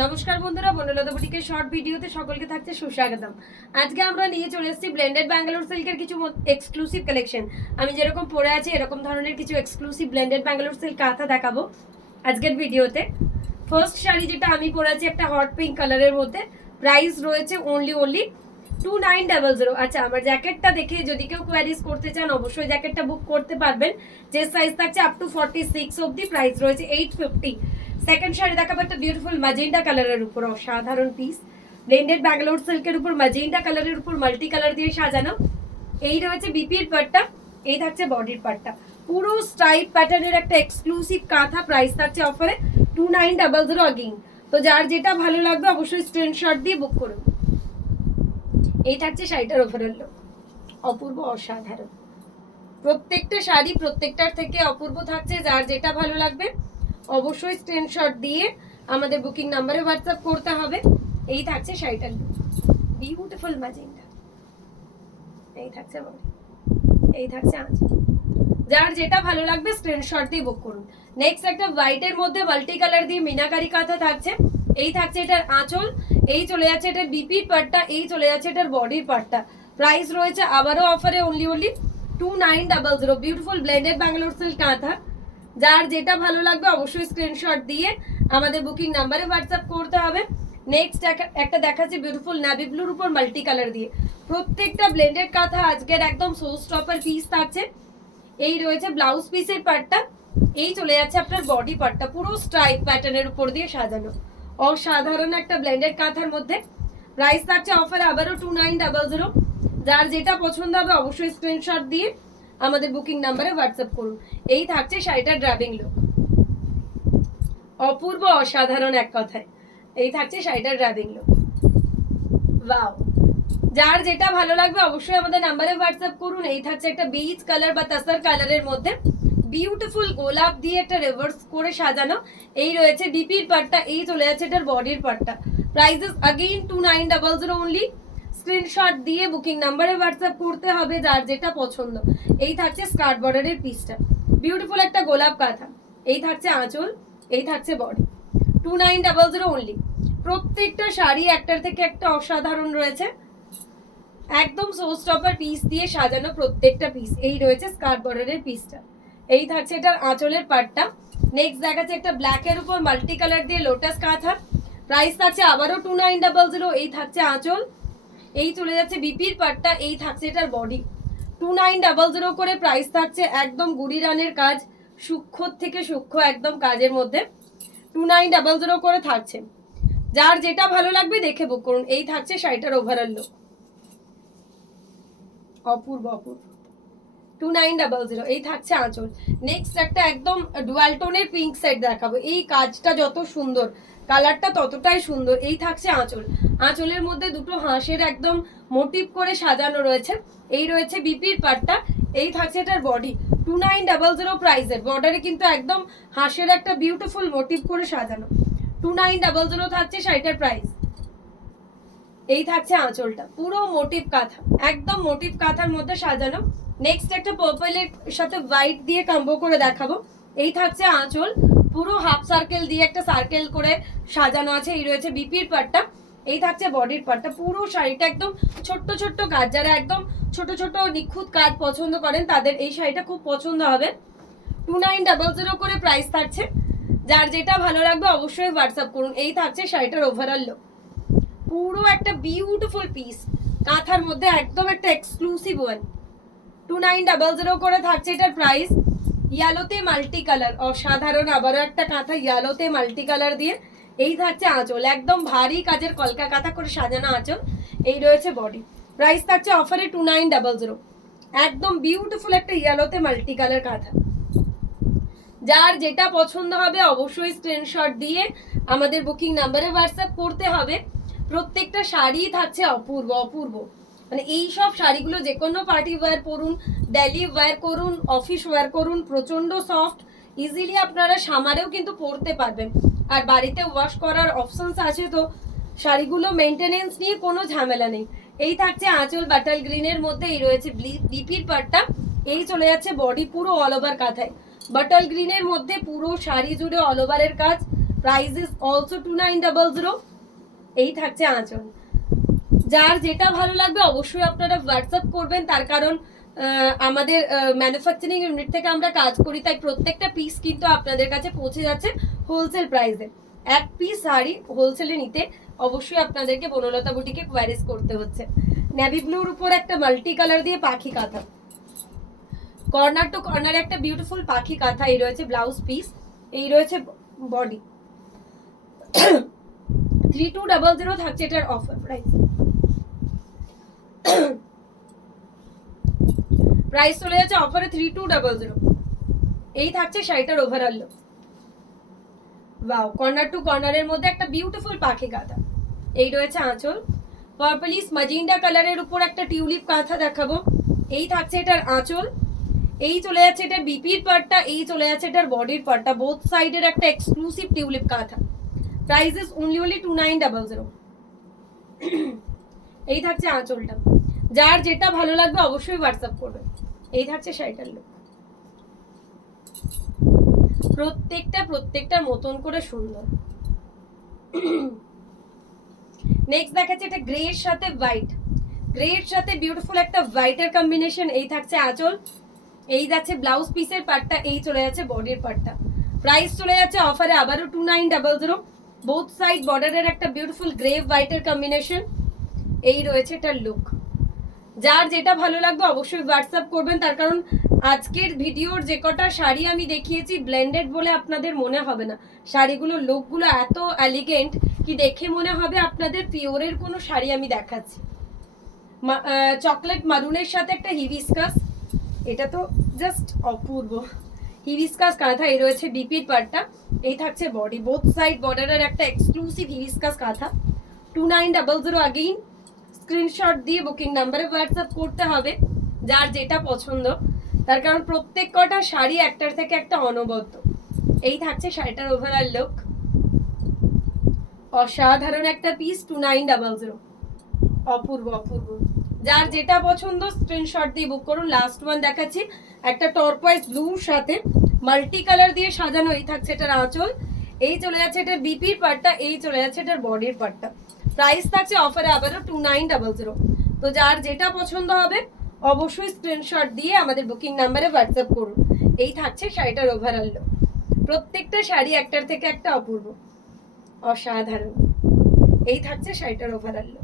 নমস্কার বন্ধুরা, বনলতা বুটিকের শর্ট ভিডিওতে সকলকে থাকছে সুস্বাগতম। আজকে আমরা নিয়ে চলে এসেছি ব্লেন্ডেড ব্যাঙ্গালোর সিল্কের কিছু এক্সক্লুসিভ কালেকশন। আমি যেরকম পরে আছি এরকম ধরনের কিছু এক্সক্লুসিভ ব্লেন্ডেড ব্যাঙ্গালোর সিল্ক কাঁথা দেখাবো আজকের ভিডিওতে। ফার্স্ট শাড়ি যেটা আমি পরে আছি একটা হট পিঙ্ক কালারের মধ্যে, প্রাইস রয়েছে অনলি 2900। আচ্ছা, আমার জ্যাকেটটা দেখে যদি কেউ কোয়ারিজ করতে চান অবশ্যই জ্যাকেটটা বুক করতে পারবেন, যে সাইজ থাকছে আপ টু 46 অবধি। প্রাইস রয়েছে 850। সেকেন্ড শাড়ি দেখাবো একটা বিউটিফুল ম্যাজেন্টা কালারের উপর, অসাধারণ পিস। ব্লেন্ডেড ব্যাঙ্গালোর সিল্কের উপর ম্যাজেন্টা কালারের উপর মাল্টি কালার দিয়ে সাজানো। এই রয়েছে বিপির পাটটা, এই থাকছে বডির পাটটা, পুরো স্ট্রাইপ প্যাটার্নের একটা এক্সক্লুসিভ কাঁথা। প্রাইস থাকছে অফারে 2900 আগেইন। তো যার যেটা ভালো লাগবে অবশ্যই স্ক্রিনশট দিয়ে বুক করুন। এই থাকছে শাড়িটার ওভারঅল লুক, অপূর্ব অসাধারণ। প্রত্যেকটা শাড়ি প্রত্যেকটার থেকে অপূর্ব থাকছে। যার যেটা ভালো লাগবে অবশ্যই স্ক্রিনশট দিয়ে আমাদের বুকিং নাম্বারে হোয়াটসঅ্যাপ করতে হবে। এই থাকছে শাড়িটার লুক, বিউটিফুল ম্যাজেন্টা। এই থাকছে বডি, এই থাকছে আঁচল। যার যেটা ভালো লাগবে স্ক্রিনশট দিয়ে বুক করুন। নেক্সট একটা হোয়াইটের মধ্যে মাল্টি কালার দিয়ে মিনাকারি কাঁথা থাকছে। এই থাকছে এটার আঁচল, এই চলে যাচ্ছে এটার বিপির পাটটা, এই চলে যাচ্ছে এটার বডির পাটটা। প্রাইস রয়েছে আবারও অফারে only 2900। Beautiful blended Bangalore silk কাঁথা। যার যেটা ভালো লাগবে অবশ্যই স্ক্রিনশট দিয়ে আমাদের বুকিং নাম্বারে হোয়াটসঅ্যাপ করতে হবে। নেক্সট একটা দেখাচ্ছি বিউটিফুল নেভি ব্লুর উপর মাল্টি কালার দিয়ে। প্রত্যেকটা ব্লেন্ডেড কাঁথা আজকের একদম শো স্টপার পিস থাকছে। এই রয়েছে ব্লাউজ পিসের পার্টটা, এই চলে যাচ্ছে আপনার বডি পার্টটা, পুরো স্ট্রাইপ প্যাটার্নের উপর দিয়ে সাজানো। অসাধারণ একটা ব্লেন্ডেড কাঁথার মধ্যে। প্রাইস থাকছে অফারে আবারও 2900। যার যেটা পছন্দ হবে অবশ্যই স্ক্রিনশট দিয়ে আমাদের বুকিং নাম্বারে হোয়াটসঅ্যাপ করুন। এই থাকছে শাড়িটার ড্রাবিং লুক, অপূর্ব অসাধারণ এক কথায়। এই থাকছে শাড়িটার ড্রাবিং লুক, ওয়াও। যার যেটা ভালো লাগবে অবশ্যই আমাদের নাম্বারে হোয়াটসঅ্যাপ করুন। এই থাকছে একটা বিচ কালার বা তাসার কালারের মধ্যে বিউটিফুল গোলাপ দিয়ে একটা রিভার্স করে সাজানো। এই রয়েছে ডিপির পার্টটা, এই চলে যাচ্ছে এটার বডির পার্টটা। Prices again 2900 only. স্ক্রিনশট দিয়ে বুকিং নাম্বারে হোয়াটসঅ্যাপ করতে হবে যার যেটা পছন্দ। এই থাকছে স্কার্ট বর্ডারের পিসটা, বিউটিফুল একটা গোলাপ কাঁথা। এই থাকছে আঁচল, এই থাকছে বডি। 2900 অনলি। প্রত্যেকটা শাড়ি একটার থেকে একটা অসাধারণ রয়েছে, একদম শো স্টপার পিস দিয়ে সাজানো প্রত্যেকটা পিস। এই রয়েছে স্কার্ট বর্ডারের পিসটা, এই থাকছে এটার আঁচলের পার্টটা। নেক্সট দেখাচ্ছে একটা ব্ল্যাক এর উপর মাল্টি কালার দিয়ে লোটাস কাঁথা। প্রাইস থাকছে আবারও 2900। এই থাকছে আঁচল, এই চলে যাচ্ছে বিপির পার্টটা, এই থাকছে এটার বডি। 2900 করে প্রাইস থাকছে। একদম গুড়ি রানের কাজ, সূক্ষ্ম থেকে সূক্ষ্ম একদম কাজের মধ্যে 2900 করে থাকছে। যার যেটা ভালো লাগবে দেখে বুক করুন। এই থাকছে শাড়িটার ওভারঅল লুক, অপূর্ব অপূর্ব। 2900। এই থাকছে আঁচল। নেক্সট একটা একদম ডুয়াল টোনের পিঙ্ক সেট দেখাবো। এই কাজটা যত সুন্দর, কালারটা ততটাই সুন্দর। এই থাকছে আঁচল, আঁচলের মধ্যে দুটো হাঁসের একদম মোটিভ করে সাজানো রয়েছে। এই রয়েছে বিপির পার্টটা, এই থাকছে এটার বডি। 2900 প্রাইসের বর্ডারে কিন্তু একদম হাঁসের একটা বিউটিফুল মোটিভ করে সাজানো। 2900 থাকছে শাড়িটার প্রাইস। এই থাকছে আঁচলটা, পুরো মোটিভ কাঁথা, একদম মোটিভ কাঁথার মধ্যে সাজানো। নেক্সট একটা পার্পলের সাথে হোয়াইট দিয়ে কম্বো করে দেখাবো। এই থাকছে আঁচল, পুরো হাফ সার্কেল দিয়ে একটা সার্কেল করে সাজানো আছে। এই রয়েছে বিপির পার্টটা, এই থাকছে বডির পার্টটা। পুরো শাড়িটা একদম ছোট্ট ছোট্ট কাজ, যারা একদম ছোট ছোট নিখুঁত কাজ পছন্দ করেন তাদের এই শাড়িটা খুব পছন্দ হবে। 2900 করে প্রাইস থাকছে। যার যেটা ভালো লাগবে অবশ্যই হোয়াটসঅ্যাপ করুন। এই থাকছে শাড়িটার ওভারঅল লুক, পুরো একটা বিউটিফুল পিস কাঁথার মধ্যে, একদম একটা এক্সক্লুসিভ ওয়ান। 2900 করে থাকছে এটার প্রাইস। ইয়েলোতে মাল্টি কালার, অসাধারণ আবারও একটা কাঁথা ইয়েলোতে মাল্টি কালার দিয়ে। এই থাকছে আঁচল, একদম ভারী কাজের কলকা কাঁথা করে সাজানো আঁচল। এই রয়েছে বডি। প্রাইস থাকছে অফারে 2900। একদম বিউটিফুল একটা ইয়েলোতে মাল্টি কালার কাঁথা। যার যেটা পছন্দ হবে অবশ্যই স্ক্রিনশট দিয়ে আমাদের বুকিং নাম্বারে হোয়াটসঅ্যাপ করতে হবে। প্রত্যেকটা শাড়ি থাকছে অপূর্ব অপূর্ব। মানে এই সব শাড়িগুলো যে কোনো পার্টি ওয়্যার করুন, ডেলি ওয়্যার করুন, অফিস ওয়্যার করুন, প্রচন্ড সফট, ইজিলি আপনারা সামারেও কিন্তু পরতে পারবেন। আর বাড়িতে ওয়াশ করার অপশনস আছে, তো শাড়িগুলো মেনটেনেন্স নিয়ে কোনো ঝামেলা নেই। এই থাকছে আঁচল বাটাল গ্রিনের মধ্যে, এই রয়েছে বিপির পার্টটা, এই চলে যাচ্ছে বডি পুরো অল ওভার কাঁথায়। বাটাল গ্রিনের মধ্যে পুরো শাড়ি জুড়ে অল ওভারের কাজ, প্রাইস ইজ অলসো 2900। এই থাকছে আঁচল। যার যেটা ভালো লাগবে অবশ্যই আপনারা হোয়াটসঅ্যাপ করবেন, তার কারণ আমাদের ম্যানুফ্যাকচারিং ইউনিট থেকে আমরা কাজ করি, তাই প্রত্যেকটা পিস কিন্তু আপনাদের কাছে পৌঁছে যাচ্ছে হোলসেল প্রাইসে। এক পিস শাড়ি হোলসেলে নিতে অবশ্যই আপনাদেরকে বনলতা বুটিকে কোয়ারিজ করতে হচ্ছে। নেভি ব্লুর উপর একটা মাল্টি কালার দিয়ে পাখি কাঁথা, কর্নার টু কর্নার একটা বিউটিফুল পাখি কাঁথা। এই রয়েছে ব্লাউজ পিস, এই রয়েছে বডি। 3200 থাকছে এটার অফার প্রাইস। প্রাইস চলে যাচ্ছে অফারে 3200। এই থাকছে শাড়িটার overall look. Wow, corner to কর্নারের মধ্যে একটা বিউটিফুল পাখি কাঁথা। এই রয়েছে আঁচল, পার্পলিশ ম্যাজেন্টা কালারের উপর একটা টিউলিপ কাঁথা দেখাবো। এই থাকছে এটার আঁচল। এই চলে যাচ্ছে এটার বিপির পার্টটা, এই চলে যাচ্ছে এটার বডির পার্টটা, বোথ সাইডের একটা এক্সক্লুসিভ টিউলিপ কাঁথা। Price is only 2900। এই থাকছে আঁচলটা। যার যেটা ভালো লাগবে অবশ্যই হোয়াটসঅ্যাপ করবেন। এই থাকছে শাড়িটার লুক। প্রত্যেকটা মতন করে সুন্দর। নেক্সট দেখাচ্ছে এটা গ্রে এর সাথে হোয়াইট, গ্রে এর সাথে বিউটিফুল একটা হোয়াইটের কম্বিনেশন। এই থাকছে আঁচল, এই যাচ্ছে ব্লাউজ পিসের পার্টটা, এই চলে যাচ্ছে বডির পার্টটা। প্রাইস চলে যাচ্ছে অফারে আবারও 2900। বোথ সাইড বর্ডারের একটা বিউটিফুল গ্রে হোয়াইটের কম্বিনেশন। এই রয়েছে এটার লুক। যার যেটা ভালো লাগবে অবশ্যই হোয়াটসঅ্যাপ করবেন, তার কারণ আজকের ভিডিওর যে কটা শাড়ি আমি দেখিয়েছি ব্লেন্ডেড বলে আপনাদের মনে হবে না। শাড়িগুলোর লুকগুলো এত এলিগেন্ট কি দেখে মনে হবে আপনাদের পিওরের কোনো শাড়ি আমি দেখাচ্ছি। চকলেট মারুনের সাথে একটা হিবিস্কাস, এটা তো জাস্ট অপূর্ব। হিবিস্কাস কাঁথা, এই রয়েছে বিপির পার্টটা, এই থাকছে বডি। বোথ সাইড বর্ডারের একটা এক্সক্লুসিভ হিবিস্কাস কাঁথা। 2900 আগেইন। স্ক্রিনশট দিয়ে বুকিং নাম্বারে হোয়াটসঅ্যাপ করতে হবে যার যেটা পছন্দ, তার কারণ প্রত্যেক কটা শাড়ি একটার থেকে একটা অনবদ্য। এই থাকছে শাড়িটার ওভারঅল লুক। অসাধারণ একটা পিস, 2900। অপূর্ব অপূর্ব। যার যেটা পছন্দ স্ক্রিনশট দিয়ে বুক করুন। লাস্ট ওয়ান দেখাচ্ছি একটা টর্কোয়াইজ ব্লুর সাথে মাল্টি কালার দিয়ে সাজানো। এই থাকছে এটার আঁচল, এই চলে যাচ্ছে এটার বিপির পার্টটা, এই চলে যাচ্ছে এটার বডির পার্টটা। প্রাইস থাকছে অফারে আবারও 2900। তো যার যেটা পছন্দ হবে অবশ্যই স্ক্রিনশট দিয়ে আমাদের বুকিং নাম্বারে হোয়াটসঅ্যাপ করুন। এই থাকছে শাড়িটার ওভারঅল লুক। প্রত্যেকটা শাড়ি একটার থেকে একটা অপূর্ব, অসাধারণ। এই থাকছে শাড়িটার ওভারঅল লুক।